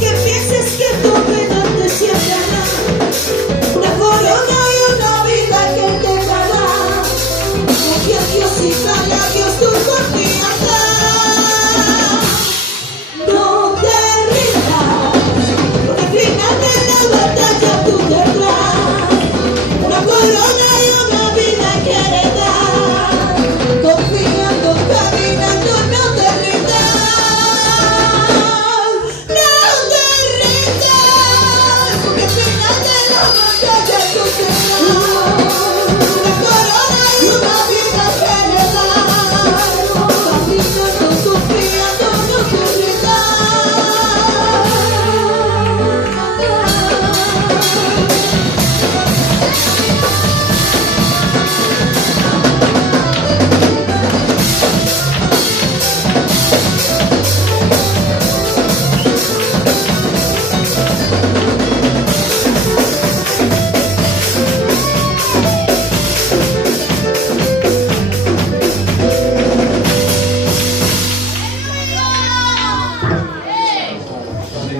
que pienses que tu vida te sientará, una corona y una vida que te dará. Confía en Dios y sale a Dios tu confianza. No te rindas, porque al final de la batalla tú tendrás una corona y una vida que heredar. Confiando, caminando, no te rindas. No te rindas, porque al final de la batalla tú tendrás una corona y una vida que heredar. Caminando, confiando, no te rindas.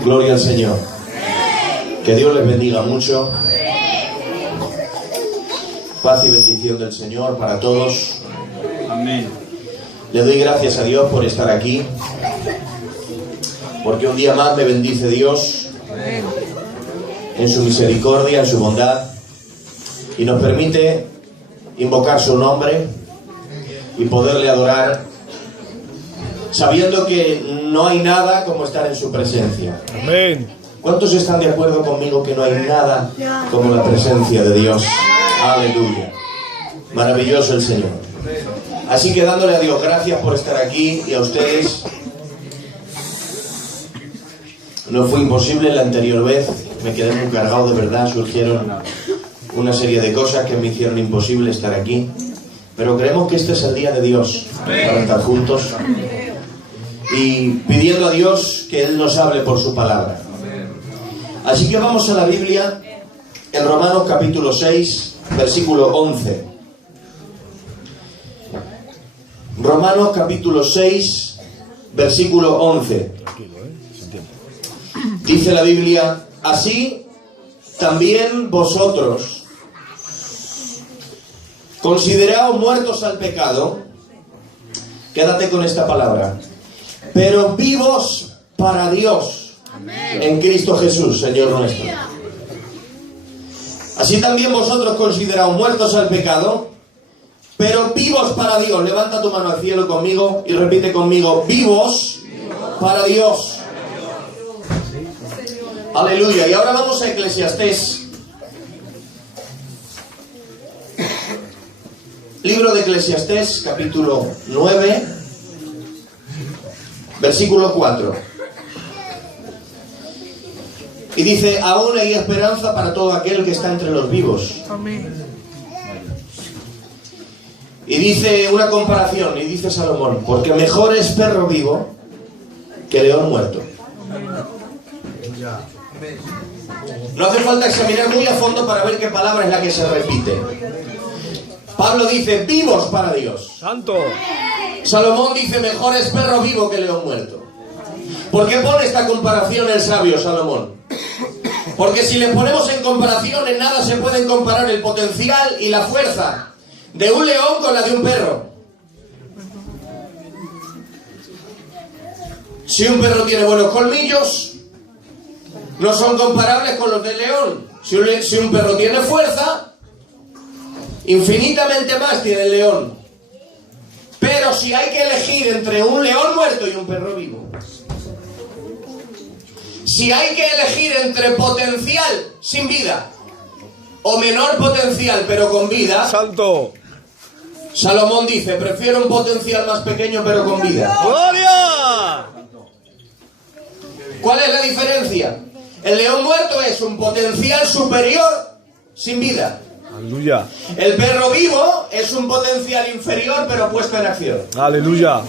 Gloria al Señor. Que Dios les bendiga mucho. Paz y bendición del Señor para todos. Amén. Le doy gracias a Dios por estar aquí, porque un día más me bendice Dios en su misericordia, en su bondad, y nos permite invocar su nombre y poderle adorar, sabiendo que no hay nada como estar en su presencia. Amén. ¿Cuántos están de acuerdo conmigo que no hay nada como la presencia de Dios? Aleluya. Maravilloso el Señor. Así que dándole a Dios gracias por estar aquí, y a ustedes. No fue imposible la anterior vez, me quedé muy cargado de verdad, surgieron una serie de cosas que me hicieron imposible estar aquí. Pero creemos que este es el día de Dios, para estar juntos y pidiendo a Dios que Él nos hable por su palabra. Así que vamos a la Biblia, en Romanos capítulo 6, versículo 11. Romanos capítulo 6, versículo 11. Dice la Biblia: así también vosotros, consideraos muertos al pecado, quédate con esta palabra, pero vivos para Dios en Cristo Jesús, Señor nuestro. Así también vosotros consideraos muertos al pecado, pero vivos para Dios. Levanta tu mano al cielo conmigo y repite conmigo: vivos para Dios. Aleluya. Y ahora vamos a Eclesiastés. Libro de Eclesiastés, capítulo 9, versículo 4. Y dice: aún hay esperanza para todo aquel que está entre los vivos. Amén. Y dice una comparación, y dice Salomón: porque mejor es perro vivo que león muerto. No hace falta examinar muy a fondo para ver qué palabra es la que se repite. Pablo dice: vivos para Dios. Santo. Salomón dice: mejor es perro vivo que león muerto. ¿Por qué pone esta comparación el sabio Salomón? Porque si le ponemos en comparación, en nada se pueden comparar el potencial y la fuerza de un león con la de un perro. Si un perro tiene buenos colmillos, no son comparables con los del león. Si un perro tiene fuerza, infinitamente más tiene el león. Pero si hay que elegir entre un león muerto y un perro vivo, si hay que elegir entre potencial sin vida o menor potencial pero con vida, Santo. Salomón dice: prefiero un potencial más pequeño pero con vida. ¡Gloria! ¿Cuál es la diferencia? El león muerto es un potencial superior sin vida. Aleluya. El perro vivo es un potencial inferior pero puesto en acción. Aleluya.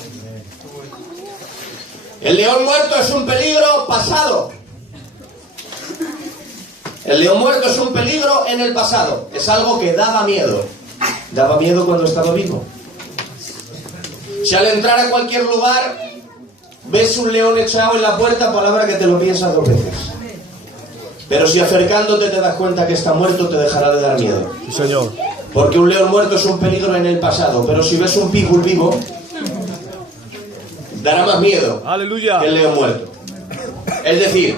El león muerto es un peligro pasado. El león muerto es un peligro en el pasado. Es algo que daba miedo. Daba miedo cuando estaba vivo. Si al entrar a cualquier lugar ves un león echado en la puerta, palabra que te lo piensas 2 veces. Pero si acercándote te das cuenta que está muerto, te dejará de dar miedo. Sí, Señor. Porque un león muerto es un peligro en el pasado, pero si ves un pitbull vivo, dará más miedo Aleluya. que el león muerto. Es decir,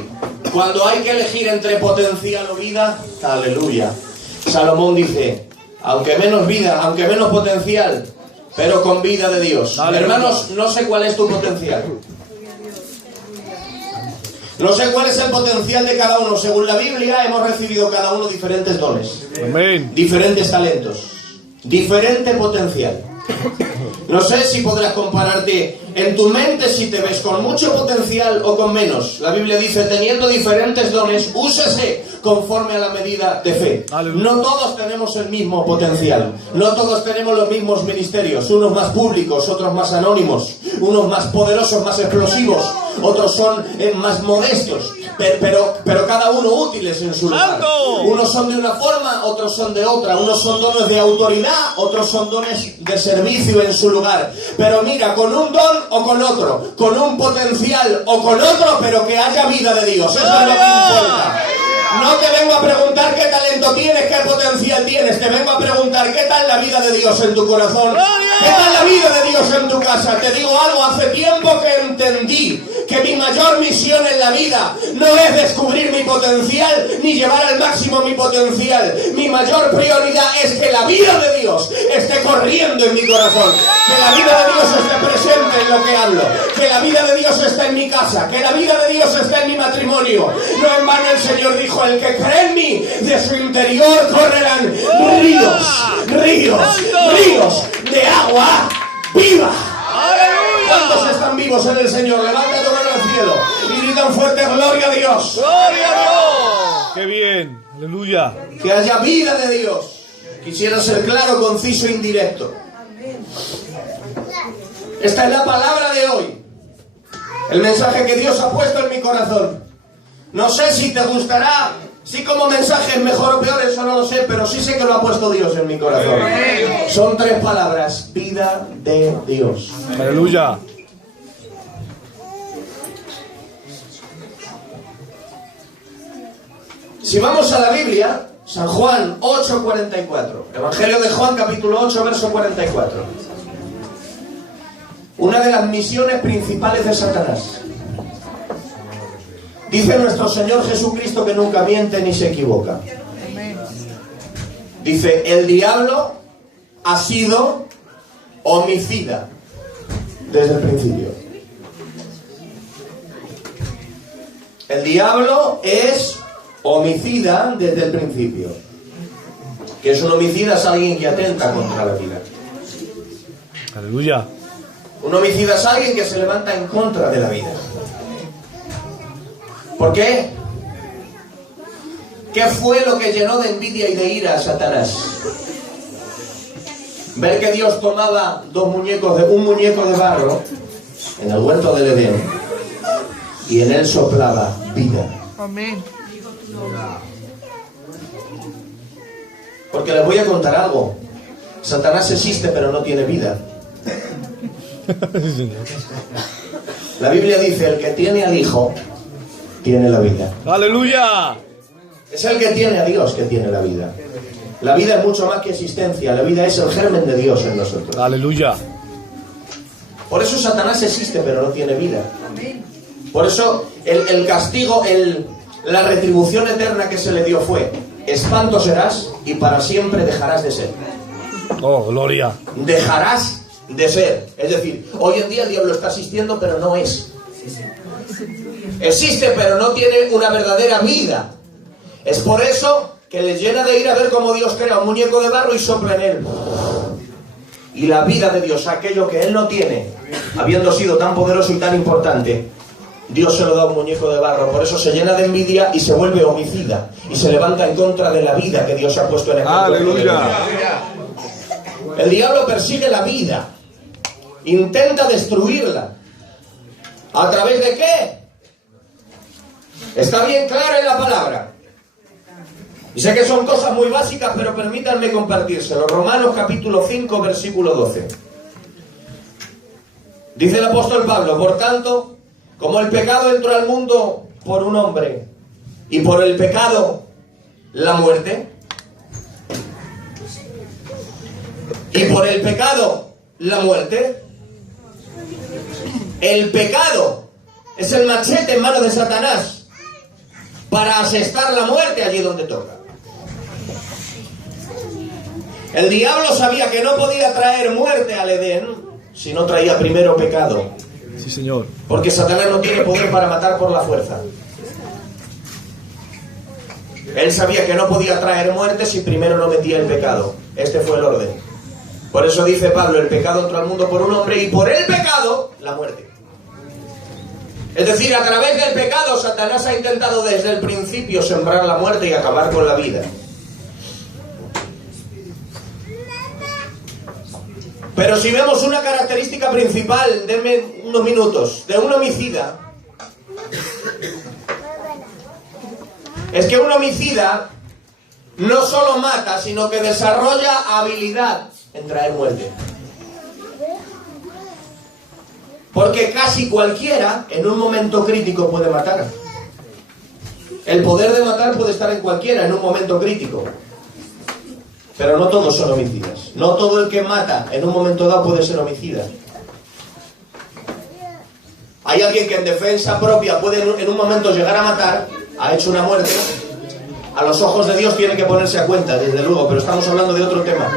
cuando hay que elegir entre potencial o vida, aleluya. Salomón dice, aunque menos vida, aunque menos potencial, pero con vida de Dios. Aleluya. Hermanos, no sé cuál es tu potencial. No sé cuál es el potencial de cada uno. Según la Biblia, hemos recibido cada uno diferentes dones, Amén. diferentes talentos, diferente potencial. No sé si podrás compararte en tu mente si te ves con mucho potencial o con menos. La Biblia dice, teniendo diferentes dones, úsese conforme a la medida de fe. Aleluya. No todos tenemos el mismo potencial. No todos tenemos los mismos ministerios. Unos más públicos, otros más anónimos. Unos más poderosos, más explosivos. Otros son más modestos. Pero cada uno útiles en su lugar. ¡Santo! Unos son de una forma, otros son de otra. Unos son dones de autoridad, otros son dones de servicio en su lugar. Pero mira, con un don o con otro, con un potencial o con otro, pero que haya vida de Dios. Eso es lo que importa. No te vengo a preguntar qué talento tienes, qué potencial tienes. Te vengo a preguntar qué tal la vida de Dios en tu corazón. ¿Qué tal la vida de Dios en tu casa? Te digo algo, hace tiempo que entendí que mi mayor misión en la vida no es descubrir mi potencial ni llevar al máximo mi potencial. Mi mayor prioridad es que la vida de Dios esté corriendo en mi corazón. Que la vida de Dios esté presente en lo que hablo. Que la vida de Dios esté en mi casa. Que la vida de Dios esté en mi matrimonio. No en vano el Señor dijo, el que cree en mí, de su interior correrán ríos de agua viva. ¿Cuántos están vivos en el Señor? Levanta tu mano al cielo y gritan fuerte, gloria a Dios. ¡Gloria a Dios! ¡Qué bien! ¡Aleluya! Que haya vida de Dios. Quisiera ser claro, conciso e indirecto. Esta es la palabra de hoy. El mensaje que Dios ha puesto en mi corazón. No sé si te gustará, si como mensaje es mejor o peor, eso no lo sé, pero sí sé que lo ha puesto Dios en mi corazón. Son 3 palabras, vida de Dios. ¡Aleluya! Si vamos a la Biblia, San Juan 8:44, Evangelio de Juan capítulo 8, verso 44. Una de las misiones principales de Satanás. Dice nuestro Señor Jesucristo que nunca miente ni se equivoca. Dice, el diablo ha sido homicida desde el principio. El diablo es homicida desde el principio. Que es un homicida, es alguien que atenta contra la vida. ¡Aleluya! Un homicida es alguien que se levanta en contra de la vida. ¿Por qué? ¿Qué fue lo que llenó de envidia y de ira a Satanás? Ver que Dios tomaba un muñeco de barro en el huerto del Edén y en él soplaba vida. Amén. Porque les voy a contar algo. Satanás existe pero no tiene vida. La Biblia dice, el que tiene al Hijo tiene la vida. ¡Aleluya! Es el que tiene a Dios que tiene la vida. La vida es mucho más que existencia. La vida es el germen de Dios en nosotros. ¡Aleluya! Por eso Satanás existe pero no tiene vida. Por eso el castigo, la retribución eterna que se le dio fue: espanto serás y para siempre dejarás de ser. ¡Oh, gloria! Dejarás de ser. Es decir, hoy en día el diablo está existiendo pero no es. Existe pero no tiene una verdadera vida. Es por eso que le llena de ira ver cómo Dios crea un muñeco de barro y sopla en él. Y la vida de Dios, aquello que él no tiene, habiendo sido tan poderoso y tan importante, Dios se lo da a un muñeco de barro. Por eso se llena de envidia y se vuelve homicida. Y se levanta en contra de la vida que Dios ha puesto en el mundo. ¡Aleluya! El diablo persigue la vida. Intenta destruirla. ¿A través de qué? Está bien clara en la palabra. Y sé que son cosas muy básicas, pero permítanme compartírselo. Romanos capítulo 5, versículo 12. Dice el apóstol Pablo: por tanto, Como el pecado entró al mundo por un hombre y por el pecado la muerte, y por el pecado la muerte, el pecado es el machete en manos de Satanás para asestar la muerte allí donde toca. El diablo sabía que no podía traer muerte al Edén si no traía primero pecado. Sí, señor. Porque Satanás no tiene poder para matar por la fuerza. Él sabía que no podía traer muerte si primero no metía el pecado. Este fue el orden. Por eso dice Pablo, el pecado entró al mundo por un hombre y por el pecado la muerte. Es decir, a través del pecado Satanás ha intentado desde el principio sembrar la muerte y acabar con la vida. Pero si vemos una característica principal, denme unos minutos, de un homicida, es que un homicida no solo mata, sino que desarrolla habilidad en traer muerte. Porque casi cualquiera, en un momento crítico, puede matar. El poder de matar puede estar en cualquiera, en un momento crítico. Pero no todos son homicidas. No todo el que mata en un momento dado puede ser homicida. Hay alguien que en defensa propia puede en un momento llegar a matar, ha hecho una muerte. A los ojos de Dios tiene que ponerse a cuenta, desde luego, pero estamos hablando de otro tema.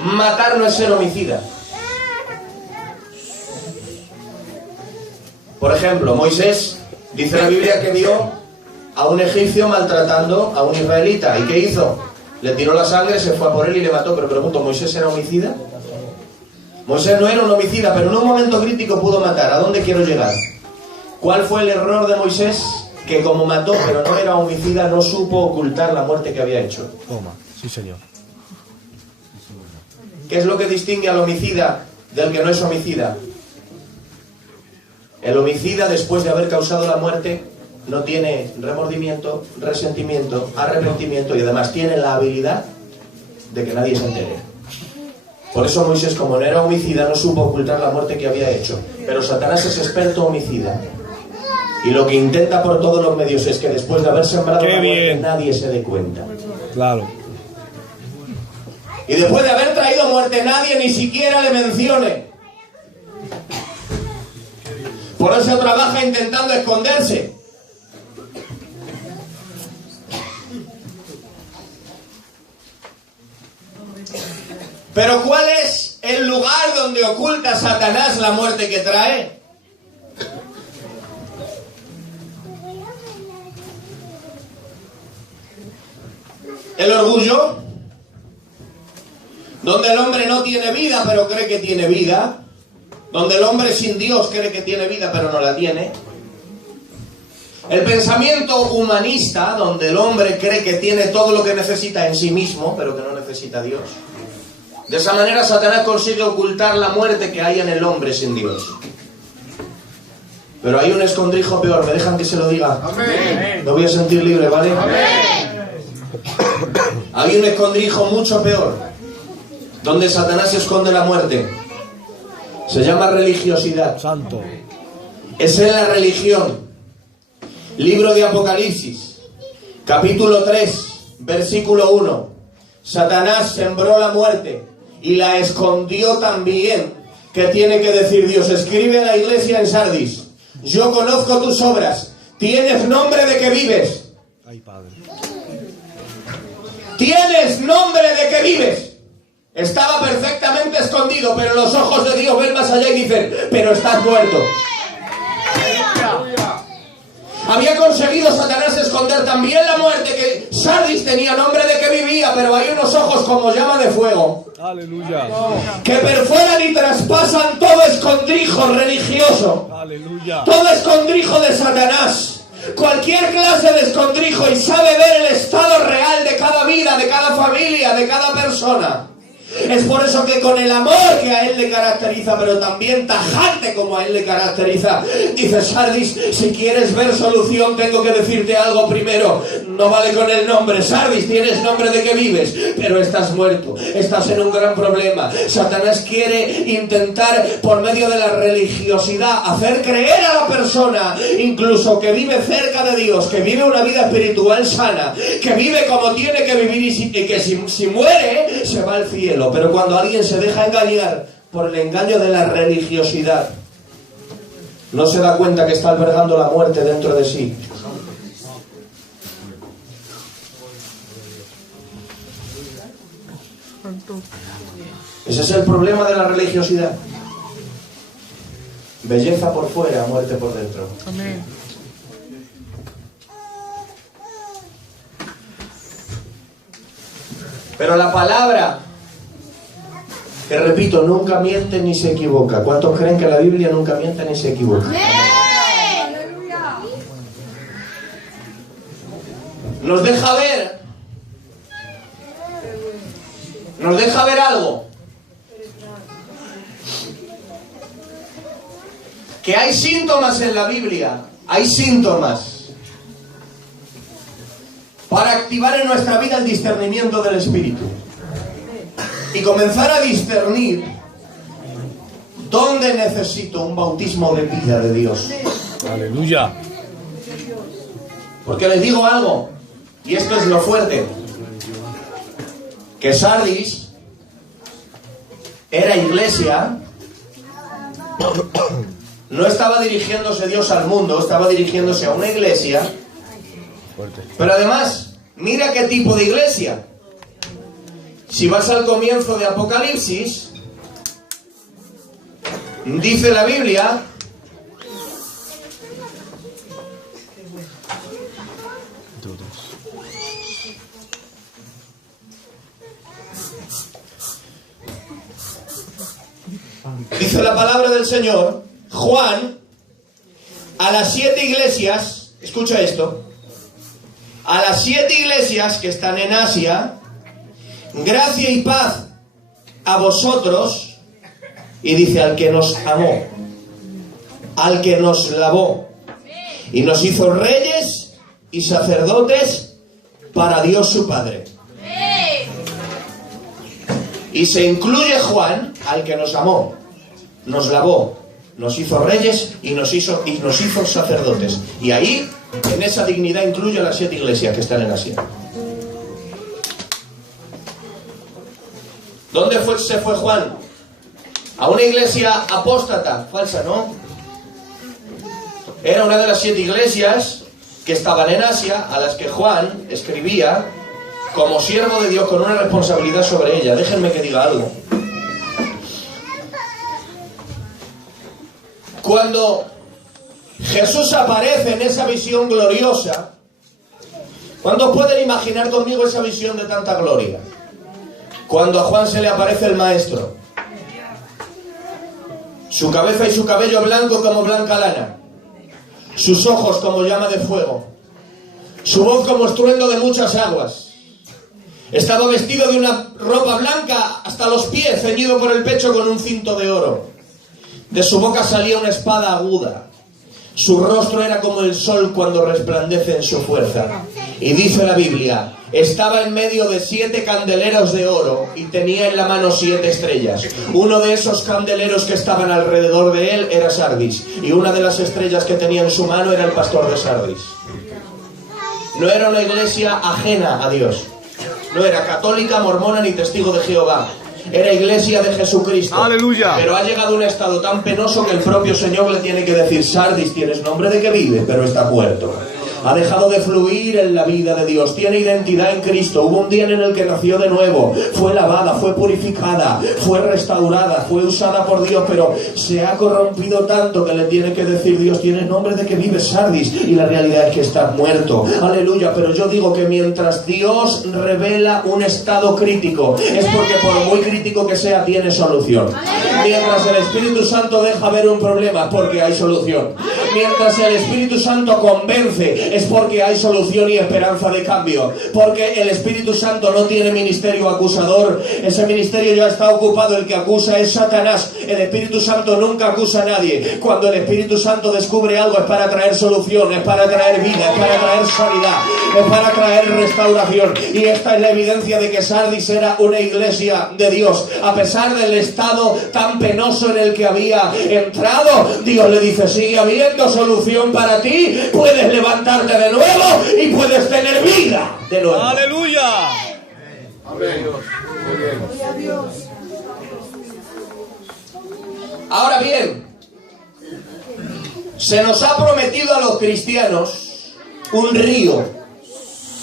Matar no es ser homicida. Por ejemplo, Moisés, dice la Biblia que vio a un egipcio maltratando a un israelita. ¿Y qué hizo? Le tiró la sangre, se fue a por él y le mató. Pero pregunto, ¿Moisés era homicida? Moisés no era un homicida, pero en un momento crítico pudo matar. ¿A dónde quiero llegar? ¿Cuál fue el error de Moisés? Que como mató, pero no era homicida, no supo ocultar la muerte que había hecho. Toma. Sí, señor. ¿Qué es lo que distingue al homicida del que no es homicida? El homicida, después de haber causado la muerte, no tiene remordimiento, resentimiento, arrepentimiento y además tiene la habilidad de que nadie se entere. Por eso Moisés, como no era homicida, no supo ocultar la muerte que había hecho. Pero Satanás es experto homicida. Y lo que intenta por todos los medios es que después de haber sembrado la muerte, nadie se dé cuenta. Claro. Y después de haber traído muerte, nadie ni siquiera le mencione. Por eso trabaja intentando esconderse. Pero ¿cuál es el lugar donde oculta Satanás la muerte que trae? El orgullo, donde el hombre no tiene vida pero cree que tiene vida, donde el hombre sin Dios cree que tiene vida pero no la tiene. El pensamiento humanista, donde el hombre cree que tiene todo lo que necesita en sí mismo pero que no necesita a Dios. De esa manera Satanás consigue ocultar la muerte que hay en el hombre sin Dios. Pero hay un escondrijo peor, ¿me dejan que se lo diga? Amén. Me voy a sentir libre, ¿vale? Amén. Hay un escondrijo mucho peor, donde Satanás esconde la muerte. Se llama religiosidad. Santo. Es en la religión. Libro de Apocalipsis, capítulo 3, versículo 1. Satanás sembró la muerte y la escondió también. ¿Qué tiene que decir Dios? Escribe a la iglesia en Sardis: yo conozco tus obras, tienes nombre de que vives. Ay, Padre. Tienes nombre de que vives. Estaba perfectamente escondido, pero los ojos de Dios ven más allá y dicen: pero estás muerto. Había conseguido Satanás esconder también la muerte, que Sardis tenía nombre de que vivía, pero hay unos ojos como llama de fuego, Aleluya. que perforan y traspasan todo escondrijo religioso, Aleluya. todo escondrijo de Satanás, cualquier clase de escondrijo, y sabe ver el estado real de cada vida, de cada familia, de cada persona. Es por eso que con el amor que a él le caracteriza, pero también tajante como a él le caracteriza, dice Sardis: si quieres ver solución, tengo que decirte algo primero. no vale con el nombre. Sardis, tienes nombre de que vives, pero estás muerto, estás en un gran problema. Satanás quiere intentar, por medio de la religiosidad, hacer creer a la persona, incluso que vive cerca de Dios, que vive una vida espiritual sana, que vive como tiene que vivir y que si muere, se va al cielo. Pero cuando alguien se deja engañar por el engaño de la religiosidad, no se da cuenta que está albergando la muerte dentro de sí. Ese es el problema de la religiosidad. Belleza por fuera, muerte por dentro. Amén. Pero la palabra, que repito, nunca miente ni se equivoca. ¿Cuántos creen que la Biblia nunca miente ni se equivoca? Nos deja ver algo. Que hay síntomas en la Biblia, hay síntomas para activar en nuestra vida el discernimiento del Espíritu y comenzar a discernir dónde necesito un bautismo de vida de Dios. Aleluya. Porque les digo algo, y esto es lo fuerte, que Sardis era iglesia. No estaba dirigiéndose Dios al mundo, estaba dirigiéndose a una iglesia. Pero además, mira qué tipo de iglesia. Si vas al comienzo de Apocalipsis, dice la Biblia dice la palabra del Señor, Juan, a las 7 iglesias, escucha esto, a las 7 iglesias que están en Asia, gracia y paz a vosotros, y dice al que nos amó, al que nos lavó, y nos hizo reyes y sacerdotes para Dios su Padre. Y se incluye Juan, al que nos amó, nos lavó, nos hizo reyes y nos hizo sacerdotes. Y ahí, en esa dignidad, incluye a las 7 iglesias que están en Asia. ¿Dónde se fue Juan? A una iglesia apóstata, falsa, ¿no? Era una de las 7 iglesias que estaban en Asia, a las que Juan escribía como siervo de Dios con una responsabilidad sobre ella. Déjenme que diga algo. Cuando Jesús aparece en esa visión gloriosa, ¿cuántos pueden imaginar conmigo esa visión de tanta gloria? Cuando a Juan se le aparece el Maestro, su cabeza y su cabello blanco como blanca lana, sus ojos como llama de fuego, su voz como estruendo de muchas aguas. Estaba vestido de una ropa blanca hasta los pies, ceñido por el pecho con un cinto de oro. De su boca salía una espada aguda. Su rostro era como el sol cuando resplandece en su fuerza. Y dice la Biblia, estaba en medio de 7 candeleros de oro y tenía en la mano 7 estrellas. Uno de esos candeleros que estaban alrededor de él era Sardis. Y una de las estrellas que tenía en su mano era el pastor de Sardis. No era una iglesia ajena a Dios. No era católica, mormona ni testigo de Jehová. Era iglesia de Jesucristo. ¡Aleluya! Pero ha llegado a un estado tan penoso que el propio Señor le tiene que decir, Sardis, tienes nombre de que vive, pero está muerto. Ha dejado de fluir en la vida de Dios. Tiene identidad en Cristo. Hubo un día en el que nació de nuevo. Fue lavada, fue purificada, fue restaurada, fue usada por Dios, pero se ha corrompido tanto que le tiene que decir Dios, tienes nombre de que vives, Sardis, y la realidad es que estás muerto. Aleluya. Pero yo digo que mientras Dios revela un estado crítico, es porque por muy crítico que sea, tiene solución. Mientras el Espíritu Santo deja ver un problema, es porque hay solución. Mientras el Espíritu Santo convence, es porque hay solución y esperanza de cambio. Porque el Espíritu Santo no tiene ministerio acusador. Ese ministerio ya está ocupado. El que acusa es Satanás. El Espíritu Santo nunca acusa a nadie. Cuando el Espíritu Santo descubre algo, es para traer solución, es para traer vida, es para traer sanidad. es para traer restauración. Y esta es la evidencia de que Sardis era una iglesia de Dios. A pesar del estado tan penoso en el que había entrado, Dios le dice, sigue habiendo solución para ti, puedes levantarte de nuevo y puedes tener vida de nuevo. ¡Aleluya! Ahora bien, se nos ha prometido a los cristianos un río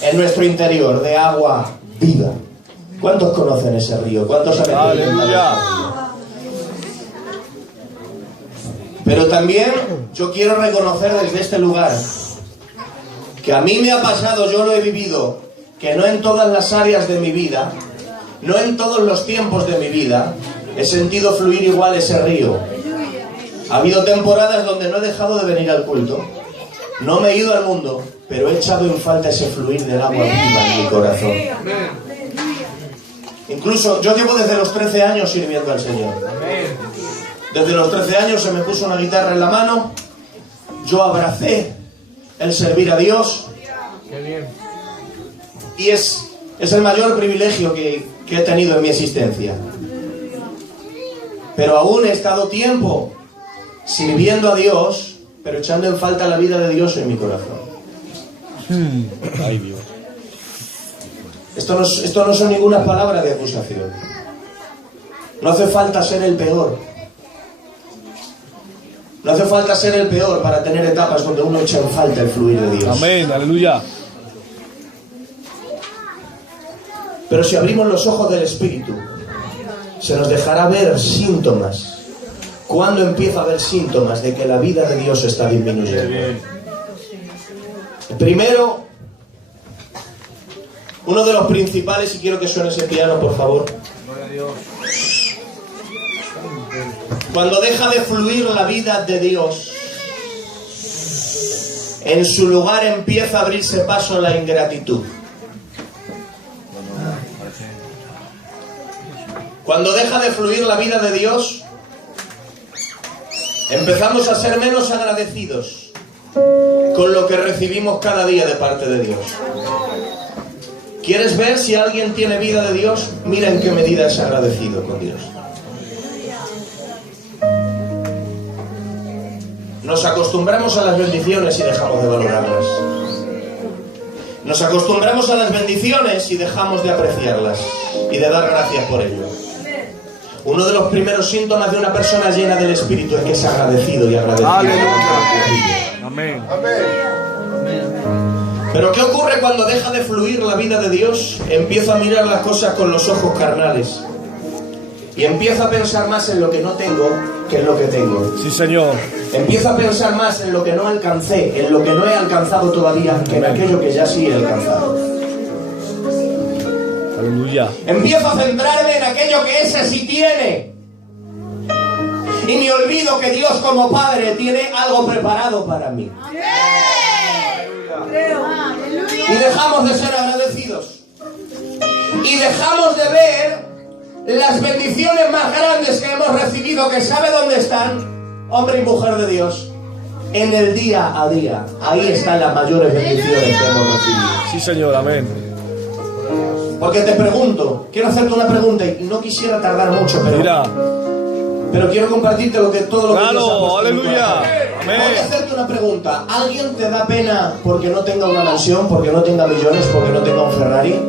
en nuestro interior de agua viva. ¿Cuántos conocen ese río? ¿Cuántos han ¡Aleluya! Pero también yo quiero reconocer desde este lugar que a mí me ha pasado, yo lo he vivido, que no en todas las áreas de mi vida, no en todos los tiempos de mi vida, he sentido fluir igual ese río. Ha habido temporadas donde no he dejado de venir al culto, no me he ido al mundo, pero he echado en falta ese fluir del agua viva en mi corazón. Incluso yo llevo desde los 13 años sirviendo al Señor. Desde los 13 años se me puso una guitarra en la mano, yo abracé el servir a Dios. Y es el mayor privilegio que he tenido en mi existencia. Pero aún he estado tiempo sirviendo a Dios, pero echando en falta la vida de Dios en mi corazón. Ay, Dios. Esto no son ninguna palabra de acusación. No hace falta ser el peor. No hace falta ser el peor para tener etapas donde uno echa en falta el fluir de Dios. Amén, aleluya. Pero si abrimos los ojos del Espíritu, se nos dejará ver síntomas. ¿Cuándo empieza a haber síntomas de que la vida de Dios está disminuyendo? Primero, uno de los principales, y quiero que suene ese piano, por favor. Cuando deja de fluir la vida de Dios, en su lugar empieza a abrirse paso la ingratitud. Cuando deja de fluir la vida de Dios, empezamos a ser menos agradecidos con lo que recibimos cada día de parte de Dios. ¿Quieres ver si alguien tiene vida de Dios? Mira en qué medida es agradecido con Dios. Nos acostumbramos a las bendiciones y dejamos de valorarlas. Nos acostumbramos a las bendiciones y dejamos de apreciarlas y de dar gracias por ello. Uno de los primeros síntomas de una persona llena del Espíritu es que es agradecido y agradecido. ¡Aleluya! Amén. Pero ¿qué ocurre cuando deja de fluir la vida de Dios? Empieza a mirar las cosas con los ojos carnales. Y empieza a pensar más en lo que no tengo que en lo que tengo. Sí, Señor. Empieza a pensar más en lo que no alcancé, en lo que no he alcanzado todavía, que en aquello que ya sí he alcanzado. Aleluya. Empiezo a centrarme en aquello que ese sí tiene. Y me olvido que Dios como Padre tiene algo preparado para mí. Y dejamos de ser agradecidos. Y dejamos de ver las bendiciones más grandes que hemos recibido, que sabe dónde están, hombre y mujer de Dios, en el día a día. Ahí están las mayores bendiciones que hemos recibido. Sí, Señor, amén. Porque te pregunto, quiero hacerte una pregunta y no quisiera tardar mucho, pero quiero compartirte todo lo que Dios ha puesto en mi aleluya. corazón. Amén. Voy a hacerte una pregunta. ¿Alguien te da pena porque no tenga una mansión, porque no tenga millones, porque no tenga un Ferrari?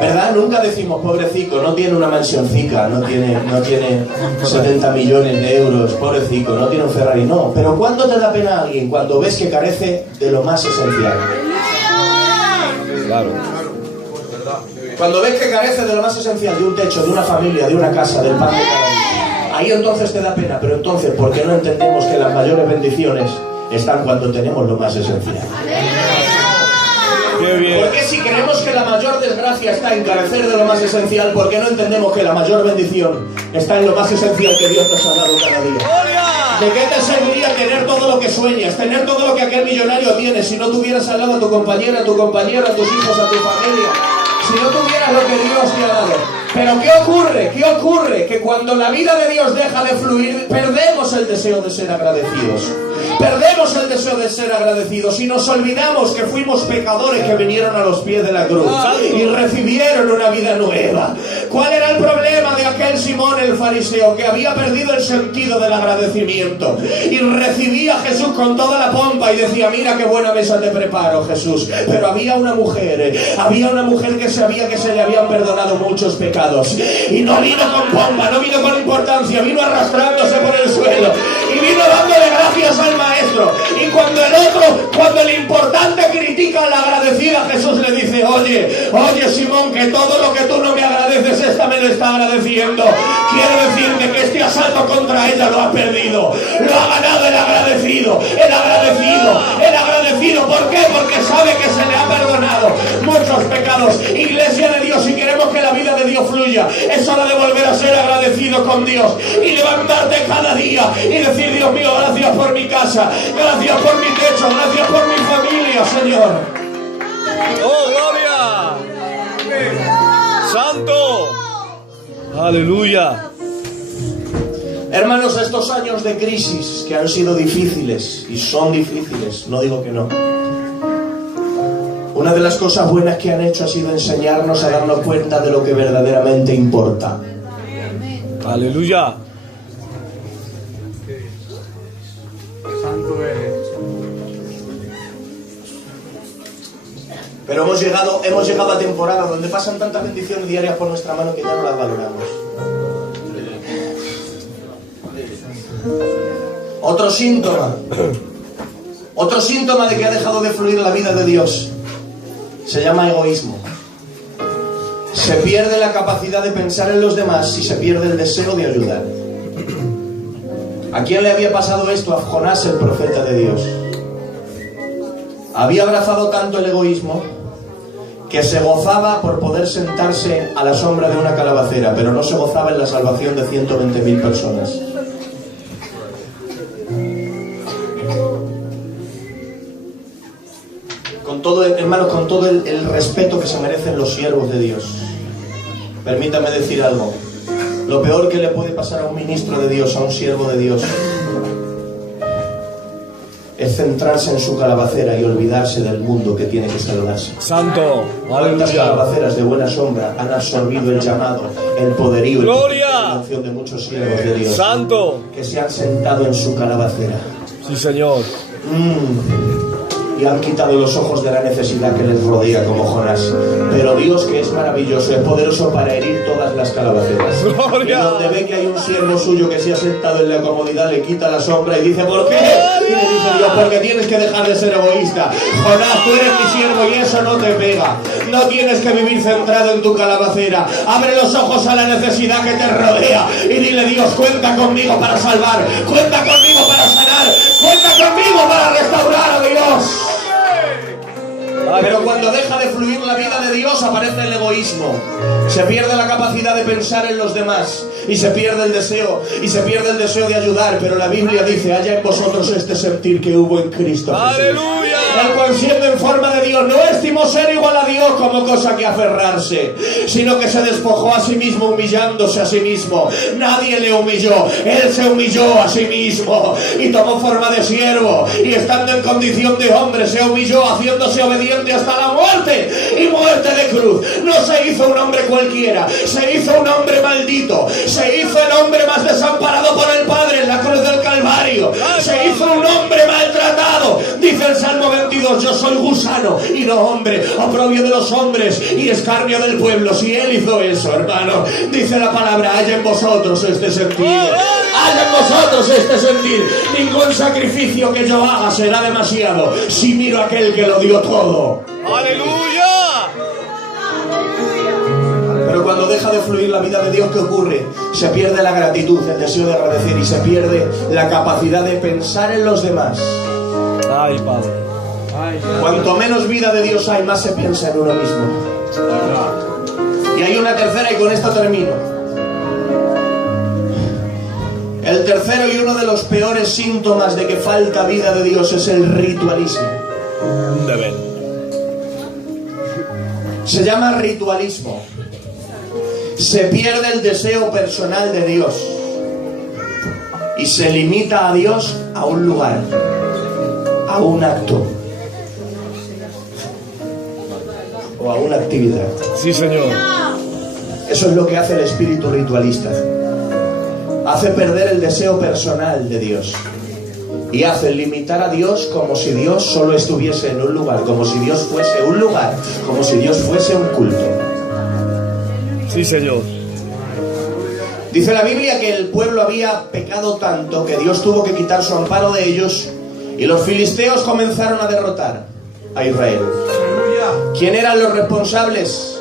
¿Verdad? Nunca decimos, pobrecito, no tiene una mansioncica, no tiene 70 millones de euros, pobrecito, no tiene un Ferrari. No, pero ¿cuándo te da pena a alguien? Cuando ves que carece de lo más esencial. Claro. Cuando ves que carece de lo más esencial, de un techo, de una familia, de una casa, del pan de cada día. Ahí entonces te da pena, pero entonces, ¿por qué no entendemos que las mayores bendiciones están cuando tenemos lo más esencial? Qué bien. Porque si creemos que la mayor desgracia está en carecer de lo más esencial, ¿por qué no entendemos que la mayor bendición está en lo más esencial que Dios nos ha dado cada día? ¿De qué te serviría tener todo lo que sueñas, tener todo lo que aquel millonario tiene, si no tuvieras al lado a tu compañera, a tu compañero, a tus hijos, a tu familia? si no tuvieras lo que Dios te ha dado. Pero ¿qué ocurre? ¿Qué ocurre? Que cuando la vida de Dios deja de fluir, perdemos el deseo de ser agradecidos. Perdemos el deseo de ser agradecidos y nos olvidamos que fuimos pecadores que vinieron a los pies de la cruz y recibieron una vida nueva. ¿Cuál era el problema de aquel Simón el fariseo? Que había perdido el sentido del agradecimiento y recibía a Jesús con toda la pompa y decía: mira qué buena mesa te preparo, Jesús. Pero había una mujer que sabía que se le habían perdonado muchos pecados y no vino con pompa, no vino con importancia, vino arrastrándose por el suelo y vino dándole gracias al maestro. Y cuando el importante critica a la agradecida, Jesús le dice: oye Simón, que todo lo que tú no me agradeces, esta me lo está agradeciendo. Quiero decirte que este asalto contra ella lo ha perdido, lo ha ganado el agradecido. ¿Por qué? Porque sabe que se le ha perdonado muchos pecados. Iglesia de Dios, si queremos que la vida de Dios fluya, es hora de volver a ser agradecido con Dios y levantarte cada día y decir: Dios mío, gracias por mi casa, gracias por mi techo, gracias por mi familia, Señor. ¡Oh, gloria! ¡Santo! ¡Aleluya! Hermanos, estos años de crisis que han sido difíciles y son difíciles, no digo que no, una de las cosas buenas que han hecho ha sido enseñarnos a darnos cuenta de lo que verdaderamente importa. ¡Aleluya! Pero hemos llegado a temporada donde pasan tantas bendiciones diarias por nuestra mano que ya no las valoramos. Otro síntoma de que ha dejado de fluir la vida de Dios se llama egoísmo. Se pierde la capacidad de pensar en los demás y se pierde el deseo de ayudar. ¿A quién le había pasado esto? A Jonás, el profeta de Dios. Había abrazado tanto el egoísmo que se gozaba por poder sentarse a la sombra de una calabacera, pero no se gozaba en la salvación de 120.000 personas. Hermanos, con todo el respeto que se merecen los siervos de Dios, permítame decir algo: lo peor que le puede pasar a un ministro de Dios, a un siervo de Dios, es centrarse en su calabacera y olvidarse del mundo que tiene que salvarse. ¡Santo! ¿Cuántas ¡Aleluya! calabaceras de buena sombra han absorbido el llamado, el poderío y ¡Gloria! la unción de muchos siervos de Dios ¡Santo! que se han sentado en su calabacera? Sí, Señor. Y han quitado los ojos de la necesidad que les rodea, como Jonás. Pero Dios, que es maravilloso, es poderoso para herir todas las calabaceras. ¡Gloria! Y donde ve que hay un siervo suyo que se ha sentado en la comodidad, le quita la sombra y dice: ¿por qué? Y le dice Dios: porque tienes que dejar de ser egoísta. Jonás, tú eres mi siervo y eso no te pega. No tienes que vivir centrado en tu calabacera. Abre los ojos a la necesidad que te rodea y dile: Dios, cuenta conmigo para salvar, cuenta conmigo para sanar, cuenta conmigo para restaurar, a Dios. Pero cuando deja de fluir la vida de Dios, aparece el egoísmo. Se pierde la capacidad de pensar en los demás y se pierde el deseo de ayudar. Pero la Biblia dice: haya en vosotros este sentir que hubo en Cristo Jesús. ¡Aleluya! El cual, siendo en forma de Dios, no estimó ser igual a Dios como cosa que aferrarse, sino que se despojó a sí mismo, humillándose a sí mismo. Nadie le humilló, Él se humilló a sí mismo y tomó forma de siervo, y estando en condición de hombre se humilló, haciéndose obediente hasta la muerte, y muerte de cruz. No se hizo un hombre cualquiera, se hizo un hombre maldito, se hizo el hombre más desamparado por el Padre en la cruz del Calvario, se hizo un hombre maltratado. Dice el Salmo 22: yo soy gusano y no hombre, oprobio de los hombres y escarnio del pueblo. Si Él hizo eso, hermano, dice la palabra: haya en vosotros este sentir, haya en vosotros este sentir. Ningún sacrificio que yo haga será demasiado si miro a aquel que lo dio todo. ¡Aleluya! Pero cuando deja de fluir la vida de Dios, ¿qué ocurre? Se pierde la gratitud, el deseo de agradecer, y se pierde la capacidad de pensar en los demás. ¡Ay, Padre! Cuanto menos vida de Dios hay, más se piensa en uno mismo. Y hay una tercera, y con esto termino. El tercero y uno de los peores síntomas de que falta vida de Dios es el ritualismo. Se llama ritualismo. Se pierde el deseo personal de Dios y se limita a Dios a un lugar, a un acto o a una actividad. Sí, Señor. Eso es lo que hace el espíritu ritualista. Hace perder el deseo personal de Dios y hace limitar a Dios como si Dios solo estuviese en un lugar, como si Dios fuese un lugar, como si Dios fuese un culto. Sí, Señor. Dice la Biblia que el pueblo había pecado tanto que Dios tuvo que quitar su amparo de ellos y los filisteos comenzaron a derrotar a Israel. ¿Quién eran los responsables?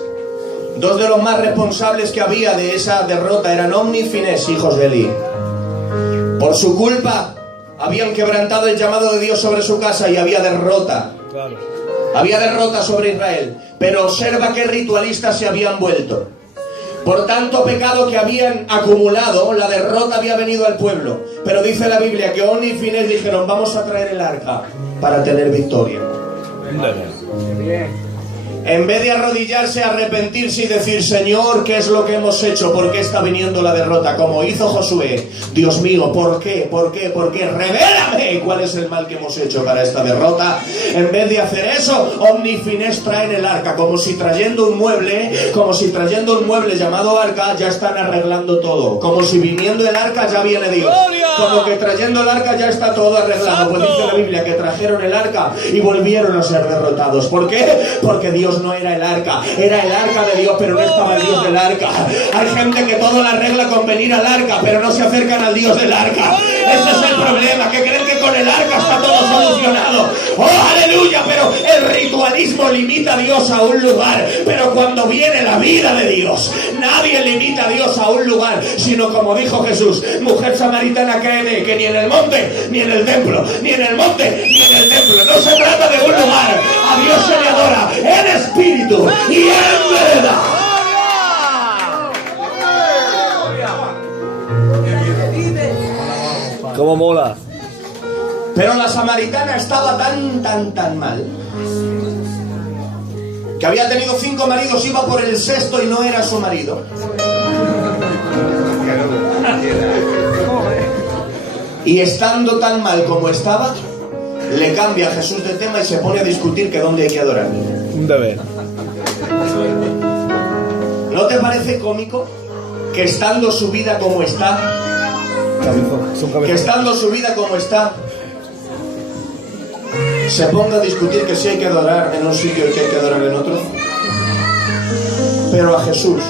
Dos de los más responsables que había de esa derrota eran Omni y Finés, hijos de Elí. Por su culpa habían quebrantado el llamado de Dios sobre su casa y había derrota. Claro. Había derrota sobre Israel. Pero observa qué ritualistas se habían vuelto. Por tanto pecado que habían acumulado, la derrota había venido al pueblo. Pero dice la Biblia que Omni y Finés dijeron: vamos a traer el arca para tener victoria. En vez de arrodillarse, arrepentirse y decir: Señor, ¿qué es lo que hemos hecho? ¿Por qué está viniendo la derrota? Como hizo Josué. Dios mío, ¿por qué? ¿Por qué? ¿Por qué? Revélame cuál es el mal que hemos hecho para esta derrota. En vez de hacer eso, Omni y Finés traen el arca, como si trayendo un mueble llamado arca, ya están arreglando todo. Como si viniendo el arca ya viene Dios. Como que trayendo el arca ya está todo arreglado. Pues dice la Biblia que trajeron el arca y volvieron a ser derrotados. ¿Por qué? Porque Dios no era el arca, era el arca de Dios, pero no estaba el Dios del arca. Hay gente que todo la arregla con venir al arca, pero no se acercan al Dios del arca. Ese es el problema, que creen que con el arca está todo solucionado. ¡Oh, aleluya! Pero el ritualismo limita a Dios a un lugar, pero cuando viene la vida de Dios, nadie limita a Dios a un lugar, sino como dijo Jesús: mujer samaritana, créeme que ni en el monte, ni en el templo, ni en el monte, ni en el templo. No se trata de un lugar. A Dios se le adora en espíritu y en verdad. ¿Cómo mola? Pero la samaritana estaba tan mal que había tenido 5 maridos, iba por el 6º y no era su marido. Y estando tan mal como estaba, le cambia a Jesús de tema y se pone a discutir que dónde hay que adorar. Un deber. ¿No te parece cómico que estando su vida como está, se ponga a discutir que si hay que adorar en un sitio y que hay que adorar en otro? Pero a Jesús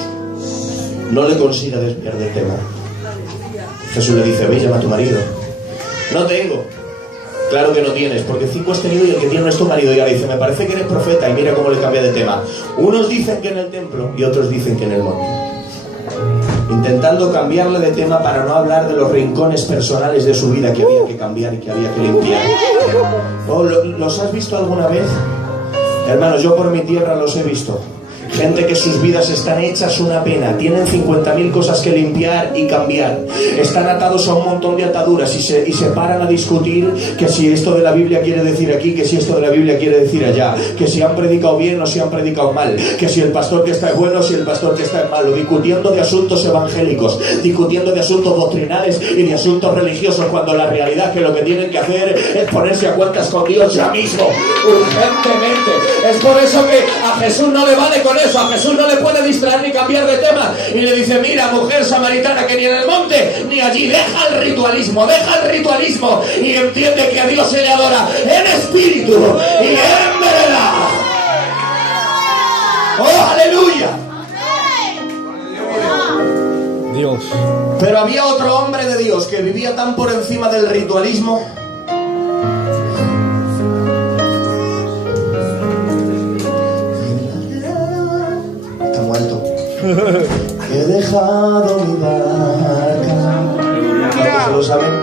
no le consigue desviar del tema. Jesús le dice: ve, llama a tu marido. No tengo. Claro que no tienes, porque 5 has tenido y el que tiene no es tu marido. Y ahora dice: me parece que eres profeta. Y mira cómo le cambia de tema. Unos dicen que en el templo y otros dicen que en el monte, intentando cambiarle de tema para no hablar de los rincones personales de su vida que había que cambiar y que había que limpiar. Oh, ¿los has visto alguna vez? Hermanos, yo por mi tierra los he visto. Gente que sus vidas están hechas una pena, tienen 50.000 cosas que limpiar y cambiar, están atados a un montón de ataduras y se paran a discutir que si esto de la Biblia quiere decir aquí, que si esto de la Biblia quiere decir allá, que si han predicado bien o si han predicado mal, que si el pastor que está es bueno o si el pastor que está es malo, discutiendo de asuntos evangélicos, discutiendo de asuntos doctrinales y de asuntos religiosos, cuando la realidad es que lo que tienen que hacer es ponerse a cuentas con Dios ya mismo, urgentemente. Es por eso que a Jesús no le vale con eso, a Jesús no le puede distraer ni cambiar de tema, y le dice: mira, mujer samaritana, que ni en el monte ni allí, deja el ritualismo y entiende que a Dios se le adora en espíritu y en verdad. ¡Oh, aleluya! Dios. Pero había otro hombre de Dios que vivía tan por encima del ritualismo he dejado mi barca. ¿Cuántos se lo saben?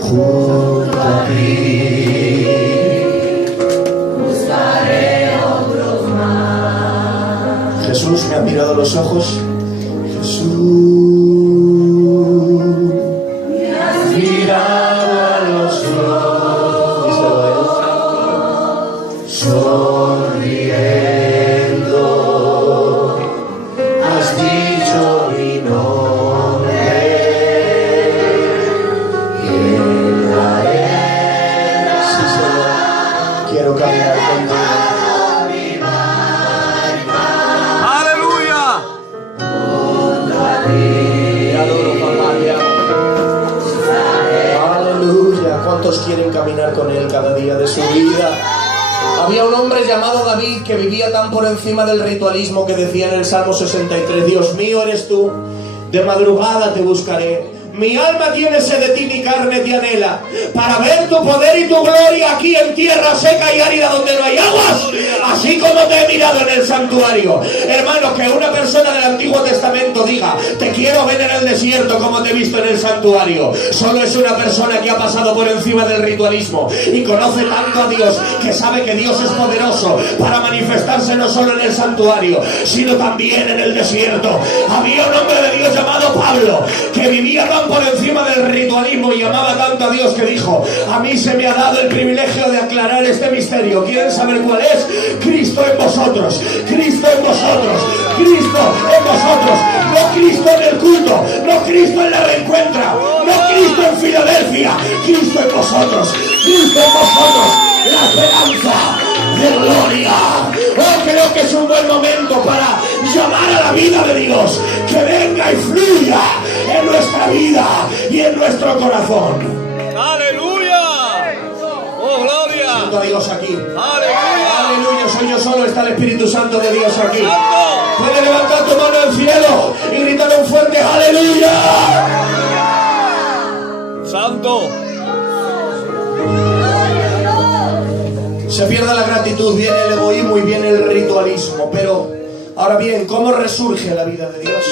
Junto a ti buscaré otros más. Jesús me ha mirado a los ojos. Jesús me has mirado a los ojos. Díselo a él. Sonriendo. estar con él cada día de su vida. Había un hombre llamado David que vivía tan por encima del ritualismo que decía en el Salmo 63: Dios mío eres tú, de madrugada te buscaré. Mi alma tiene sed de ti, mi carne te anhela, para ver tu poder y tu gloria aquí en tierra seca y árida donde no hay aguas, así como te he mirado en el santuario. Hermano, que una persona del Antiguo Testamento diga: te quiero ver en el desierto como te he visto en el santuario, solo es una persona que ha pasado por encima del ritualismo y conoce tanto a Dios, que sabe que Dios es poderoso para manifestarse no solo en el santuario, sino también en el desierto. Había un hombre de Dios llamado Pablo, que vivía tan por encima del ritualismo y amaba tanto a Dios, que dijo: a mí se me ha dado el privilegio de aclarar este misterio. ¿Quieren saber cuál es? Cristo en vosotros, Cristo en vosotros, Cristo en vosotros. No Cristo en el culto, no Cristo en la reencuentra, no Cristo en Filadelfia, Cristo en vosotros, Cristo en vosotros, la esperanza de gloria. Oh, creo que es un buen momento para llamar a la vida de Dios, que venga y fluya en nuestra vida y en nuestro corazón. ¡Aleluya! ¡Oh, gloria! Siento a Dios aquí. ¡Aleluya! Aleluya, soy yo solo, está el Espíritu Santo de Dios aquí. ¡Santo! Puede levantar tu mano al cielo y gritar un fuerte aleluya. ¡Santo! Se pierde la gratitud, viene el egoísmo y viene el ritualismo. Pero, ahora bien, ¿cómo resurge la vida de Dios?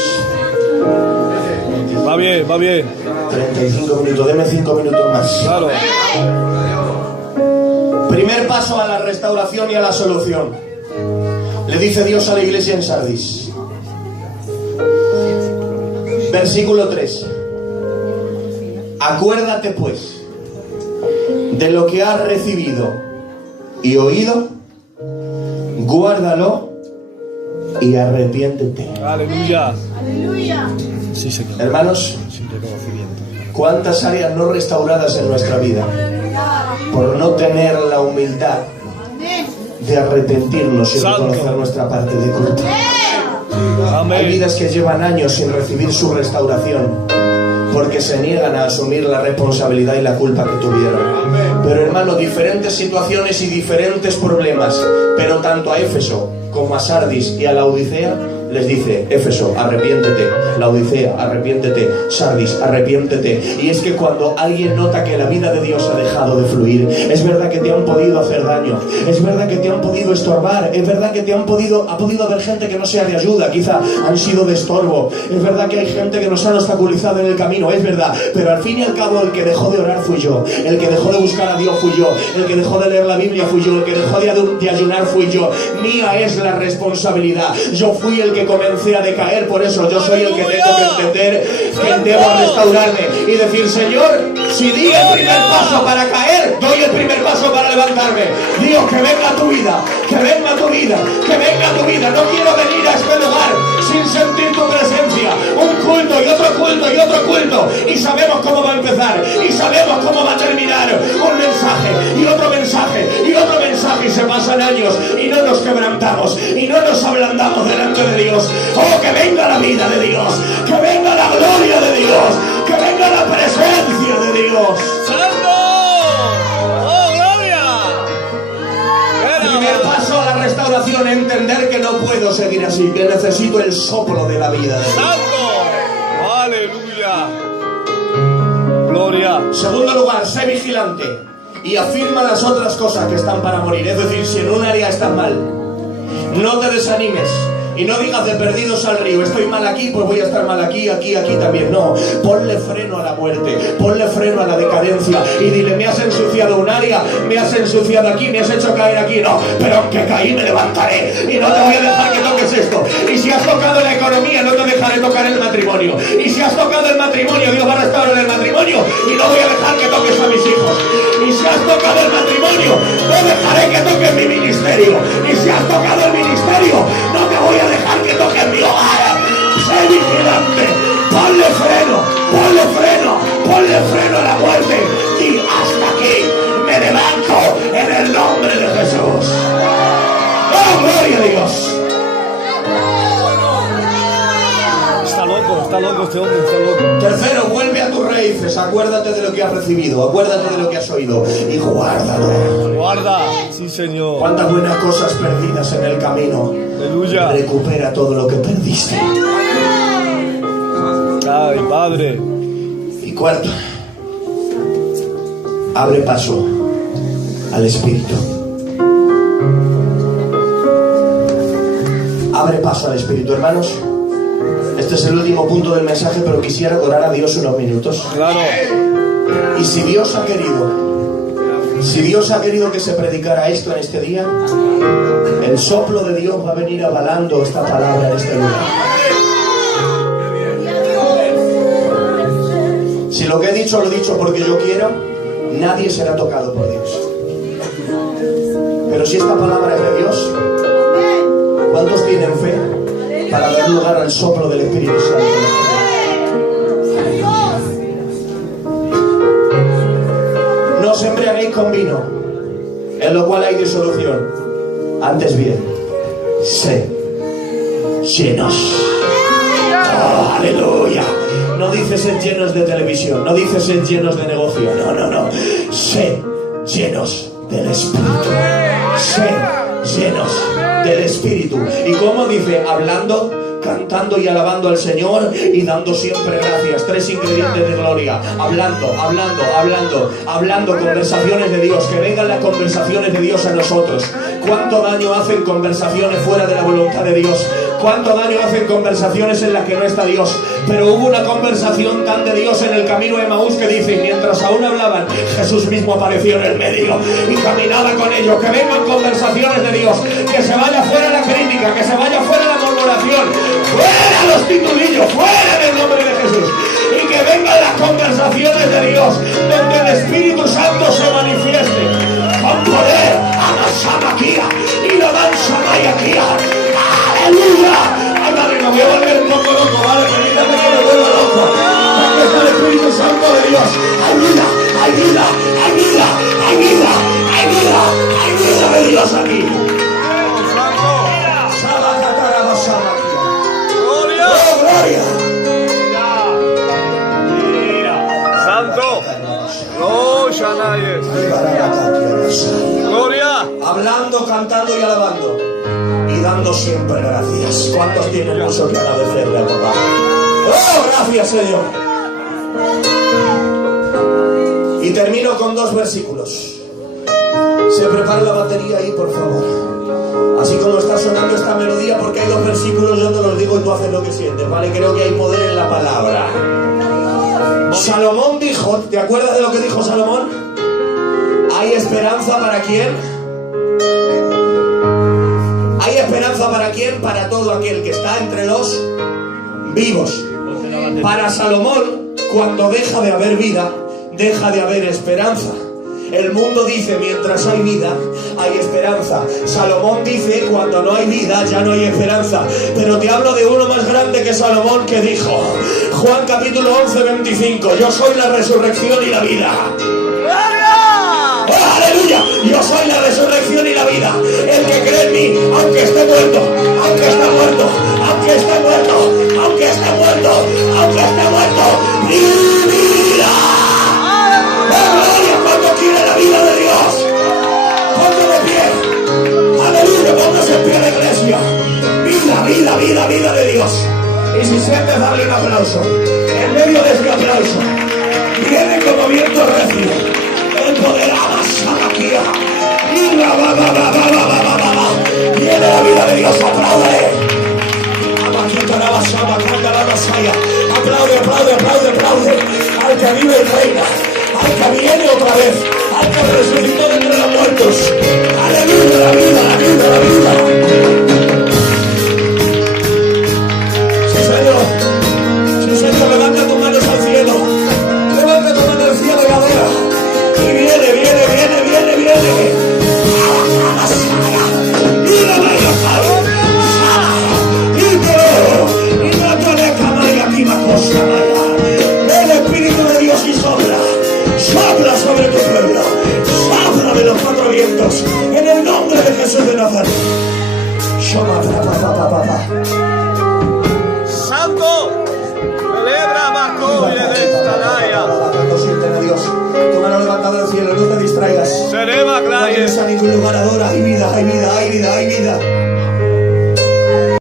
Va bien, va bien. 35 minutos, deme 5 minutos más. Claro. Primer paso a la restauración y a la solución. Le dice Dios a la iglesia en Sardis. Versículo 3. Acuérdate pues de lo que has recibido y oído, guárdalo y arrepiéntete. Aleluya. Aleluya. Sí, Señor. Hermanos, Sin reconocimiento. ¿cuántas áreas no restauradas en nuestra vida por no tener la humildad de arrepentirnos y Santo. reconocer nuestra parte de culpa? Hay Amén. vidas que llevan años sin recibir su restauración porque se niegan a asumir la responsabilidad y la culpa que tuvieron. Pero hermano, diferentes situaciones y diferentes problemas, pero tanto a Éfeso como a Sardis y a la Odisea les dice: Éfeso, arrepiéntete; Laodicea, arrepiéntete; Sardis, arrepiéntete. Y es que cuando alguien nota que la vida de Dios ha dejado de fluir, es verdad que te han podido hacer daño, es verdad que te han podido estorbar, es verdad que ha podido haber gente que no sea de ayuda, quizá han sido de estorbo, es verdad que hay gente que nos han obstaculizado en el camino, es verdad, pero al fin y al cabo el que dejó de orar fui yo, el que dejó de buscar a Dios fui yo, el que dejó de leer la Biblia fui yo, el que dejó de ayunar fui yo. Mía es la responsabilidad. Yo fui el que comencé a decaer, por eso yo soy el que tengo que entender que debo restaurarme y decir: Señor, si di el primer paso para caer, doy el primer paso para levantarme. Dios, que venga tu vida, que venga tu vida, que venga tu vida. No quiero venir a este lugar sin sentir tu presencia. Un culto y otro culto y otro culto, y sabemos cómo va a empezar y sabemos cómo va a terminar. Un mensaje y otro mensaje y otro mensaje, y se pasan años y no nos quebrantamos y no nos ablandamos delante de Dios. Oh, que venga la vida de Dios, que venga la gloria de Dios, que venga la presencia de Dios. ¡Santo! ¡Oh, gloria! Primer paso a la restauración: entender que no puedo seguir así, que necesito el soplo de la vida de Dios. ¡Santo! ¡Aleluya! ¡Gloria! Segundo lugar, sé vigilante y afirma las otras cosas que están para morir. Es decir, si en un área estás mal, no te desanimes y no digas: de perdidos al río, estoy mal aquí, pues voy a estar mal aquí, aquí, aquí también. No, ponle freno a la muerte, ponle freno a la decadencia y dile: me has ensuciado un área, me has ensuciado aquí, me has hecho caer aquí. No, pero aunque caí me levantaré y no te voy a dejar que toques esto. Y si has tocado la economía, no te dejaré tocar el matrimonio. Y si has tocado el matrimonio, Dios va a restaurar el matrimonio y no voy a dejar que toques a mis hijos. Y si has tocado el matrimonio, no dejaré que toques mi ministerio. Y si has tocado el ministerio, no te voy a dejar que toques mi hogar. Sé vigilante, ponle freno, ponle freno, ponle freno a la muerte. Y hasta aquí me levanto en el nombre de Jesús. ¡Oh, gloria a Dios! Está loco este hombre, está loco. Tercero, vuelve a tu raíz. dices, acuérdate de lo que has recibido, acuérdate de lo que has oído y guárdalo. Guarda. Sí, Señor. Cuántas buenas cosas perdidas en el camino. Aleluya. Recupera todo lo que perdiste. Ay, Padre. Y cuarto, abre paso al Espíritu. Abre paso al Espíritu, hermanos. Este es el último punto del mensaje, pero quisiera adorar a Dios unos minutos. Claro. Y si Dios ha querido que se predicara esto en este día, el soplo de Dios va a venir avalando esta palabra en este lugar. Si lo que he dicho lo he dicho porque yo quiero, nadie será tocado por Dios. Pero si esta palabra es de Dios, ¿cuántos tienen fe para dar lugar al soplo del Espíritu Santo? No os embriaguéis con vino, en lo cual hay disolución. Antes bien, sed llenos. Oh, aleluya. No dice sed llenos de televisión, no dice sed llenos de negocio, no. Sed llenos del Espíritu. Sed llenos del Espíritu. ¿Y cómo dice? Hablando, cantando y alabando al Señor y dando siempre gracias. 3 ingredientes de gloria. Hablando conversaciones de Dios. Que vengan las conversaciones de Dios a nosotros. ¿Cuánto daño hacen conversaciones fuera de la voluntad de Dios? ¿Cuánto daño hacen conversaciones en las que no está Dios? Pero hubo una conversación tan de Dios en el camino de Emaús que dice, mientras aún hablaban, Jesús mismo apareció en el medio y caminaba con ellos. Que vengan conversaciones de Dios, que se vaya fuera la crítica, que se vaya fuera la murmuración, fuera los titulillos, fuera en el nombre de Jesús. Y que vengan las conversaciones de Dios, donde el Espíritu Santo se manifieste con poder, amasamakía y lo dan samayaquía. ¡Aleluya! Ándale, me voy a volver un poco loco, ¿vale? Permítame que me vuelva loco. Aquí está el Espíritu Santo de Dios. ¡Ayuda! ¡Ayuda de Dios aquí! ¡Gloria! ¡Oh, gloria! ¡Santo! ¡Oh, Shanayes! ¡Gloria! Hablando, cantando y alabando. Y dando siempre gracias. ¿Cuántos tienen mucho que agradecerle a papá? ¡Oh, gracias, Señor! Y termino con 2 versículos. Se prepara la batería ahí, por favor. Así como está sonando esta melodía, porque hay 2 versículos, yo te los digo y tú haces lo que sientes, ¿vale? Creo que hay poder en la palabra. Salomón dijo, ¿te acuerdas de lo que dijo Salomón? ¿Hay esperanza para quién? ¿Hay esperanza para quién? Para todo aquel que está entre los vivos. Para Salomón, cuando deja de haber vida, deja de haber esperanza. El mundo dice, mientras hay vida, hay esperanza. Salomón dice, cuando no hay vida, ya no hay esperanza. Pero te hablo de uno más grande que Salomón, que dijo, Juan capítulo 11, 25, yo soy la resurrección y la vida. ¡Oh, aleluya! Yo soy la resurrección y la vida. El que cree en mí, aunque esté muerto, vivirá. ¡Oh, gloria! ¿Cuánto quiere la vida de Dios? Ponte de pie. Aleluya, póngase en pie la iglesia. Vida de Dios. Y si sientes, darle un aplauso. En medio de este aplauso, viene como viento recio. Empoderada Samaquía. Viene la vida de Dios, aplaude. Aplaude. Al que vive y reina. Al que viene otra vez. Al que resucitó de entre los muertos. Aleluya, la vida. Sí, Señor, levanta tus manos al cielo. Levanta tu mano al cielo y adora. Y viene. El Espíritu de Dios y sopla sobre tu pueblo, sopla de los 4 vientos, en el nombre de Jesús de Nazaret. ¡Santo! ¡Celebra, Marco! Sienten a Dios. Tu mano levantada al cielo, no te distraigas. Serema, No vayas a ningún lugar, adora. Hay vida, hay vida, hay vida, hay vida.